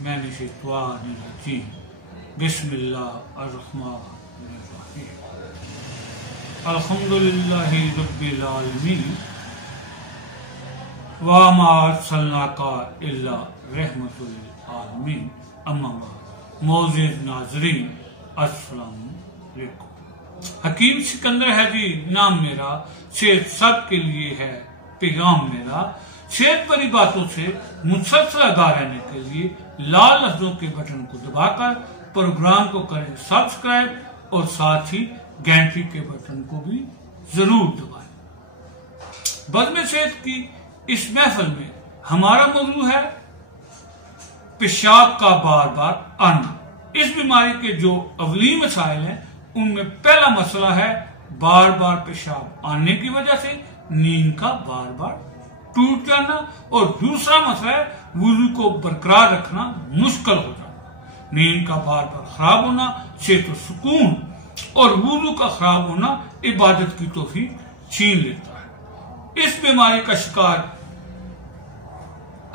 मिनश्शैतानिर्रजीम बिस्मिल्लाहिर्रहमानिर्रहीम अल्हम्दुलिल्लाहि रब्बिल आलमीन व मा अरसलनाका इल्ला रहमतुल लिल आलमीन अम्मा बाद मोअज़्ज़िज़ नाज़रीन अस्सलामु अलैकुम। हकीम सिकंदर है जी नाम मेरा, सेहत सब के लिए है पैगाम मेरा। सेहत भरी बातों से मुसलसल आगाह रहने के लिए लाल लफ्जों के बटन को दबाकर प्रोग्राम को करें सब्सक्राइब और साथ ही घंटी के बटन को भी जरूर दबाएं। बज़्म सेहत की इस महफिल में हमारा मौजू है पेशाब का बार बार आना। इस बीमारी के जो अवली मसाइल हैं उनमें पहला मसला है बार बार पेशाब आने की वजह से नींद का बार बार टूट जाना, और दूसरा मसला है वुजू को बरकरार रखना मुश्किल हो जाना। नींद का बार बार खराब होना सेहत और सुकून और वुजू का खराब होना इबादत की तौफीक छीन लेता है। इस बीमारी का शिकार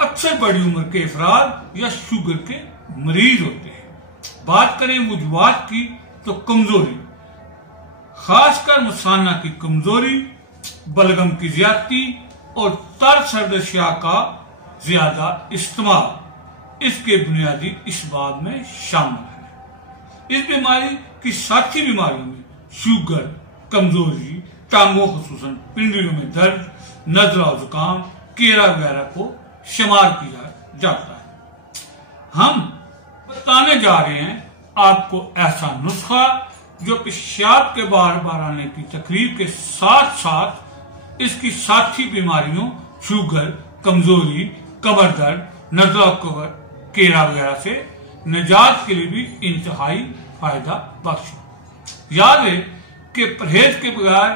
अक्सर बड़ी उम्र के अफराद या शुगर के मरीज होते हैं। बात करें वजूहात की तो कमजोरी, खासकर मुसाना की कमजोरी, बलगम की ज्यादती और तर सर्द अशिया का ज्यादा इस्तेमाल इसके बुनियादी इसबाब में शामिल है। इस बीमारी की साथी बीमारियों में शुगर, कमजोरी, टांगों खुसूसन पिंडलियों में दर्द, नजला और जुकाम, केरा वगैरह को शुमार किया जाता है। हम बताने जा रहे हैं आपको ऐसा नुस्खा जो पेशाब के बार बार आने की तकलीफ के साथ साथ इसकी साथी बीमारियों शुगर, कमजोरी, कमर दर्द, नजला, केरा वगैरह से निजात के लिए भी इंतहाई फायदा बख्श। याद है कि परहेज के बगैर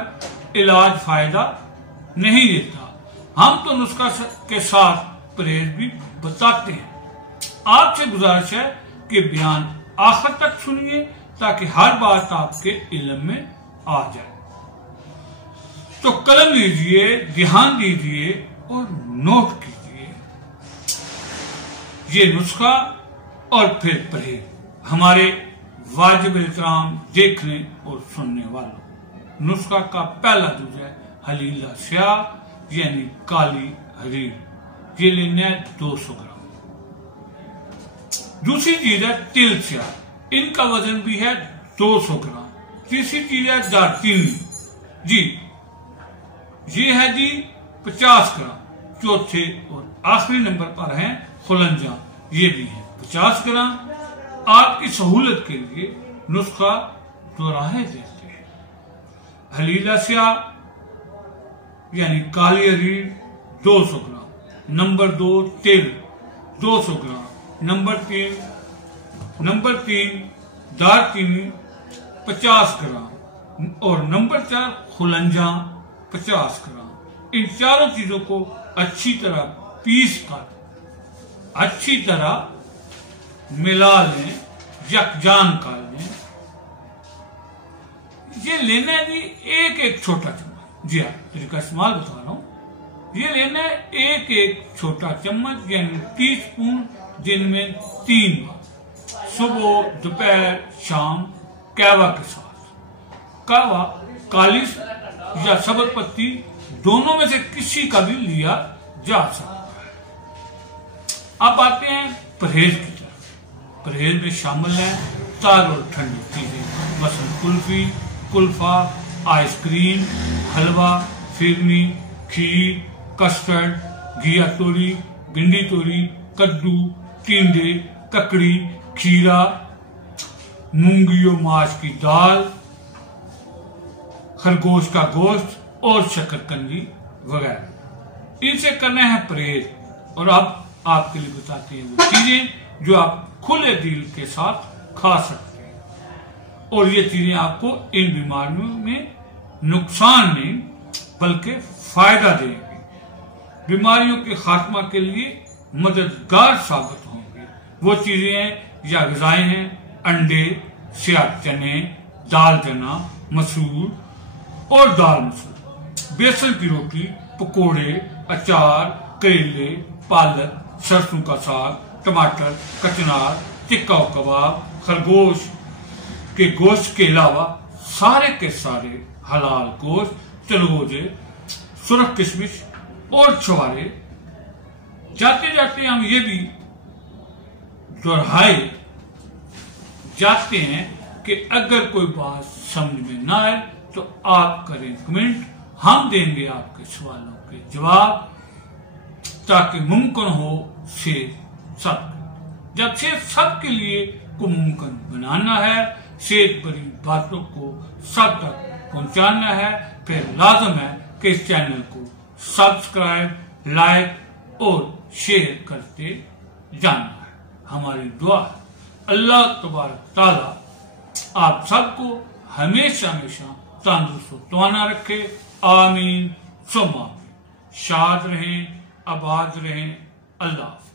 इलाज फायदा नहीं देता। हम तो नुस्खा के साथ परहेज भी बताते हैं। आपसे गुजारिश है कि बयान आखिर तक सुनिए ताकि हर बात आपके इल्म में आ जाए। तो कलम लीजिए, ध्यान दीजिए और नोट कीजिए ये नुस्खा और फिर परहेज। हमारे वाजिब एहतराम देखने और सुनने वालों, नुस्खा का पहला दूध है हलीला स्याह यानी काली हरीर। ये लेना है 200 ग्राम। दूसरी चीज है तिल स्याह, इनका वजन भी है 200 ग्राम। तीसरी चीज है दालचीनी जी, ये है जी 50 ग्राम। चौथे और आखिरी नंबर पर है खुलंजा, ये भी है 50 ग्राम। आपकी सहूलत के लिए नुस्खा दोहराए देते हैं। हलीला स्याह यानी काली हरीर 200 ग्राम। नंबर 2 तिल 200 ग्राम। नंबर 3 दालचीनी 50 ग्राम और नंबर 4 खुलंजा 50 ग्राम। इन चारों चीजों को अच्छी तरह पीस कर अच्छी तरह मिला लें, यकजान कर लें। ये लेना है जी एक छोटा चम्मच। जी हाँ, इसका इस्तेमाल बता रहा हूं। ये लेना है एक छोटा चम्मच यानी टीस्पून, दिन में 3 बार, सुबह, दोपहर, शाम, कहवा के साथ। कहवा कालिश या सबज पत्ती दोनों में से किसी का भी लिया जा सकता है। अब आते हैं परहेज की तरफ। परहेज में शामिल है ताज़ा और ठंडी चीजें, मसलन कुल्फी, कुल्फा, आइसक्रीम, हलवा, फिरनी, खीर, कस्टर्ड, घिया तोरी, भिंडी तोरी, कद्दू, टिंडे, ककड़ी, खीरा, मूंगी और माश की दाल, खरगोश का गोश्त और शकरकंदी वगैरह। इनसे करना है परहेज। और अब आपके लिए बताते हैं वो चीजें जो आप खुले दिल के साथ खा सकते हैं, और ये चीजें आपको इन बीमारियों में नुकसान नहीं बल्कि फायदा देंगी, बीमारियों के खात्मा के लिए मददगार साबित होंगे। वो चीजें हैं या ग़िज़ाएं हैं अंडे, स्याह चने, दाल चना, मसूर और दाल मसूर, बेसन की रोटी, पकोड़े, अचार, करेले, पालक, सरसों का साग, टमाटर, कचनार, टिक्का कबाब, खरगोश के गोश्त के अलावा सारे के सारे हलाल गोश्त, चलगोजे, सुरख किशमिश और छुहारे। जाते जाते हम ये भी दोहराए जाते हैं कि अगर कोई बात समझ में ना आए तो आप करें कमेंट, हम देंगे आपके सवालों के जवाब, ताकि मुमकिन हो सेहत सब। जब सेहत सबके लिए को मुमकिन बनाना है, सेहत भरी बातों को सब तक पहुंचाना है, फिर लाजम है कि इस चैनल को सब्सक्राइब, लाइक और शेयर करते जाना है। हमारी दुआ अल्लाह तबारक तआला आप सबको हमेशा हमेशा तंदुरुस्त तवाना रखे। आमीन सुम्मा आमीन। शाद रहें, आबाद रहें। अल्लाह।